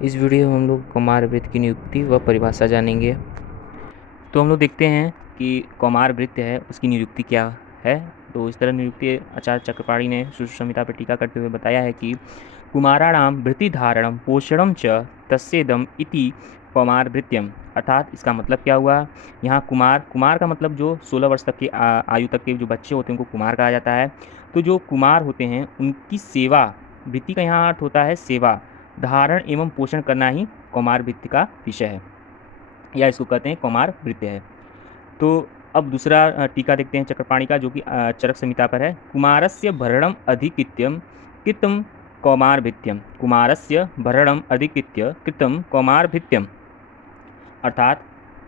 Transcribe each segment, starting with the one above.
इस वीडियो में हम लोग कौमार वृत्त की नियुक्ति व परिभाषा जानेंगे। तो हम लोग देखते हैं कि कौमार वृत्त है उसकी नियुक्ति क्या है। तो इस तरह नियुक्ति आचार्य चक्रपाणी ने सुश्रुत संहिता पर टीका करते हुए बताया है कि कुमाराणाम वृत्ति धारणम पोषणम च तस्येदम इति कौमार वृत्यम। अर्थात इसका मतलब क्या हुआ, यहाँ कुमार का मतलब जो 16 वर्ष तक की आयु तक के जो बच्चे होते हैं उनको कुमार कहा जाता है। तो जो कुमार होते हैं उनकी सेवा, वृत्ति का यहाँ अर्थ होता है सेवा, धारण एवं पोषण करना ही कौमार वृत्ति का विषय है, या इसको कहते हैं कौमार वृत्ति है। तो अब दूसरा टीका देखते हैं चक्रपाणी का, जो कि चरक संहिता पर है। कुमारस्य भरणम अधिकृत्यम कृतम कौमार भृत्यम। कुमारस्य भरणम अधिकृत्य कृतम कौमार भृत्यम। अर्थात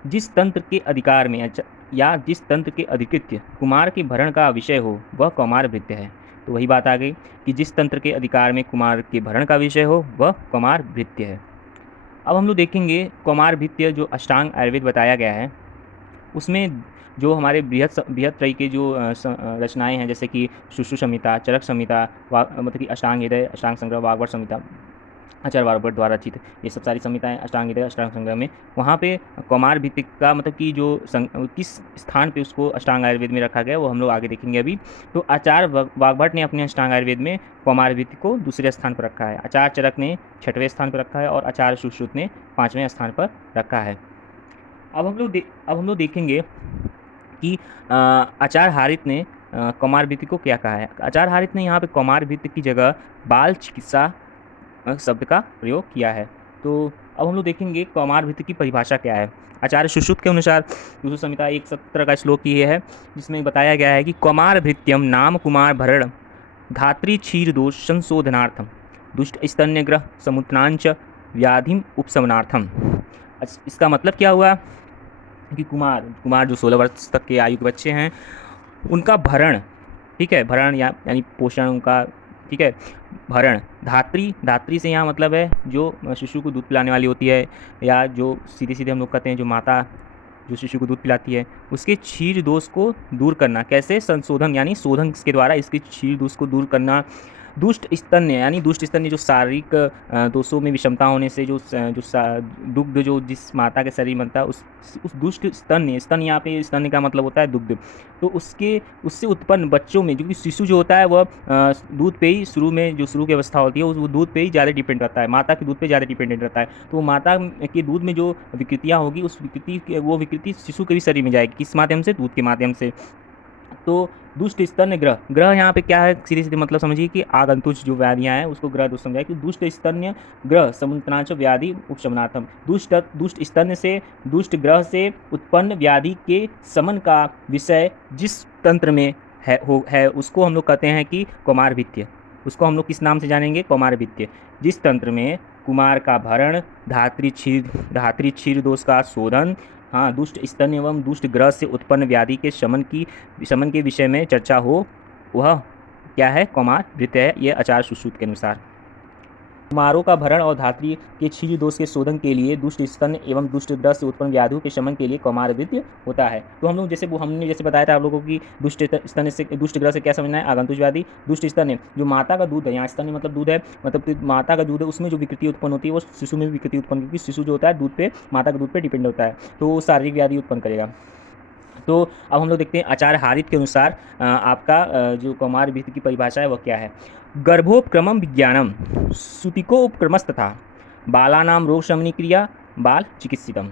जिस तंत्र के अधिकार में या जिस तंत्र के अधिकृत्य कुमार के भरण का विषय हो वह कौमार भृत्य है। तो वही बात आ गई कि जिस तंत्र के अधिकार में कुमार के भरण का विषय हो वह कौमार भृत्य है। अब हम लोग देखेंगे कौमार भृत्य जो अष्टांग आयुर्वेद बताया गया है उसमें जो हमारे बृहत त्रयी के जो रचनाएं हैं, जैसे कि सुश्रुत संहिता, चरक संहिता, मतलब कि अष्टांग हृदय, अष्टांग संग्रह, वाग्भट संहिता, आचार्य वाग्भट द्वारा रचित, ये सब सारी संहिताएं अष्टांग हृदय, अष्टांग संग्रह में, वहाँ पे कौमार भृत्य का मतलब कि जो किस स्थान पे उसको अष्टांग आयुर्वेद में रखा गया वो हम लोग आगे देखेंगे अभी। तो आचार्य वाग्भट ने अपने अष्टांग आयुर्वेद में कौमार भृत्य को दूसरे स्थान पर रखा है, आचार्य चरक ने 6वें स्थान पर रखा है और आचार्य सुश्रुत ने 5वें स्थान पर रखा है। अब हम लोग देखेंगे कि आचार्य हारित ने कौमार भृत्य को क्या कहा है। आचार्य हारित ने यहाँ पे कौमार भृत्य की जगह बाल चिकित्सा शब्द का प्रयोग किया है। तो अब हम लोग देखेंगे कौमार भृत्य की परिभाषा क्या है। आचार्य सुश्रुत के अनुसार सुश्रुत संहिता 1:17 का श्लोक ये है, जिसमें बताया गया है कि कौमार भृत्यम नाम कुमार भरण धात्री क्षीर दोष संशोधनार्थम दुष्ट स्तन्यग्रह समुत्रांच व्याधिम उपशमनार्थम। इसका मतलब क्या हुआ कि कुमार जो 16 वर्ष तक के आयु के बच्चे हैं उनका भरण, ठीक है, भरण यानी पोषण उनका, ठीक है, भरण। धात्री से यहाँ मतलब है जो शिशु को दूध पिलाने वाली होती है, या जो सीधे हम लोग कहते हैं जो माता जो शिशु को दूध पिलाती है, उसके क्षीर दोष को दूर करना। कैसे? संशोधन यानी शोधन के द्वारा इसके क्षीर दोष को दूर करना। दुष्ट स्तन्य यानी दुष्ट स्तन्य जो शारीरिक दोषों में विषमता होने से जो दुग्ध जो जिस माता के शरीर में बनता है उस दुष्ट स्तन्य यहाँ पे स्तन्य का मतलब होता है दुग्ध। तो उससे उत्पन्न बच्चों में, क्योंकि शिशु जो होता है वह दूध पे ही शुरू की अवस्था होती है, वो दूध पे ही ज़्यादा डिपेंड रहता है, माता के दूध पे ज़्यादा डिपेंडेंट रहता है। तो माता के दूध में जो विकृतियाँ होगी वो विकृति शिशु के भी शरीर में जाएगी, किस माध्यम से? दूध के माध्यम से। तो दुष्ट स्तन्य ग्रह यहाँ पे क्या है, सीधे मतलब समझिए कि आगंतुक जो व्याधियाँ हैं उसको ग्रह दोष समझाए कि दुष्ट स्तन्य ग्रह समुत्रांच व्याधि उपशमनार्थम। दुष्ट स्तन्य से, दुष्ट ग्रह से उत्पन्न व्याधि के समन का विषय जिस तंत्र में है उसको हम लोग कहते हैं कि कौमार भृत्य। उसको हम लोग किस नाम से जानेंगे? कौमार भृत्य। जिस तंत्र में कुमार का भरण, धात्री क्षीर दोष का शोधन, हाँ, दुष्ट स्तन एवं दुष्ट ग्रह से उत्पन्न व्याधि के शमन के विषय में चर्चा हो, वह क्या है? कौमार भृत्य है, ये आचार्य सुश्रुत के अनुसार। कुमारों का भरण और धात्री के क्षीर दोष के शोधन के लिए, दुष्ट स्तन एवं दुष्ट ग्रह से उत्पन्न व्याधियों के शमन के लिए कौमार भृत्य होता है। तो हम लोग हमने बताया था आप लोगों की दुष्ट स्तन से, दुष्ट ग्रह से क्या समझना है? आगंतुक व्याधि। दुष्ट स्तन जो माता का दूध है, यहाँ स्तन मतलब दूध है, मतलब माता का दूध है, उसमें जो विकृति उत्पन्न होती है वो शिशु में भी विकृति उत्पन्न, क्योंकि शिशु जो होता है दूध पे, माता के दूध पे डिपेंड होता है, तो वो शारीरिक व्याधि उत्पन्न करेगा। तो अब हम लोग देखते हैं आचार्य हारित के अनुसार आपका जो कौमार भृत्य की परिभाषा है वह क्या है। गर्भोपक्रमम विज्ञानम सुतिकोपक्रमस्तथा बालानाम रोग शमनी क्रिया बाल चिकित्सितम।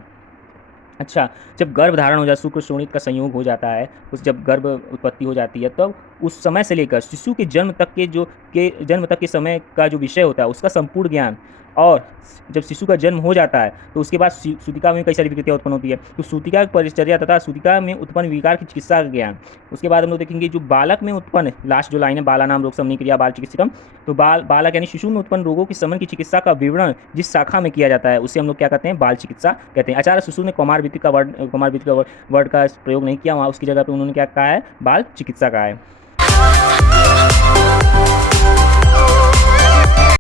अच्छा, जब गर्भ धारण हो जाए, शुक्र शोणित का संयोग हो जाता है, उस जब गर्भ उत्पत्ति हो जाती है तब उस समय से लेकर शिशु के जन्म तक के समय का जो विषय होता है उसका संपूर्ण ज्ञान, और जब शिशु का जन्म हो जाता है तो उसके बाद सूतिका में कई सारी विकृतियाँ उत्पन्न होती है, तो सूतिका की परिचर्या तथा सूतिका में उत्पन्न विकार की चिकित्सा का ज्ञान। उसके बाद हम लोग देखेंगे जो बालक में उत्पन्न, लास्ट जो लाइन है, बाला नाम रोग शमनी क्रिया बाल चिकित्सितम, तो बालक यानी शिशु में उत्पन्न रोगों की शमन की चिकित्सा का विवरण जिस शाखा में किया जाता है उसे हम लोग क्या कहते हैं? बाल चिकित्सा कहते हैं। आचार्य सुश्रुत ने कौमार भृत्य का वर्ड का प्रयोग नहीं किया, वहाँ उसकी जगह पर उन्होंने क्या कहा है? बाल चिकित्सा कहा है।